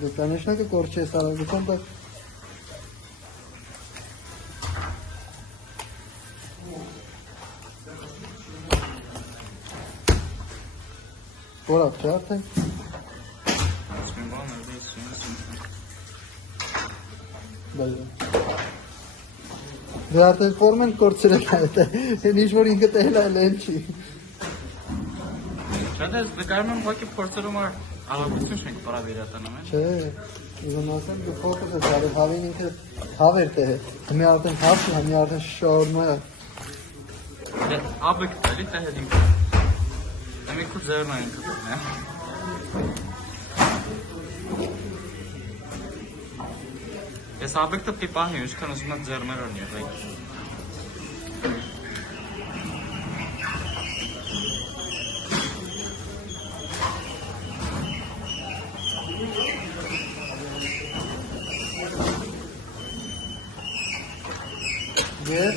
Да, конечно, как корче стало, потом так. Пора, пятый. Դե արդեն ֆորմեն կորցրել է դա։ Էն ինչ որ ինքը տել է լեն չի։ Շատ է զգայում եմ ուղղակի փորձերում արագություն չենք պարավ իրատանում են։ Չէ, ուզում ասեմ դու ֆոկուս ես արել, հավին ինքը հավ էր տեղ։ Հիմի արդեն հավ չի, հիմի արդեն շարմա է։ Դե աբեք տալի տա հետ ինքը։ Հիմի քուր ձերն են կպրն է։ Ես աբեկտը պիպահնի, ինչքան ուզում եմ ձերմեր են եղայք։ Yes.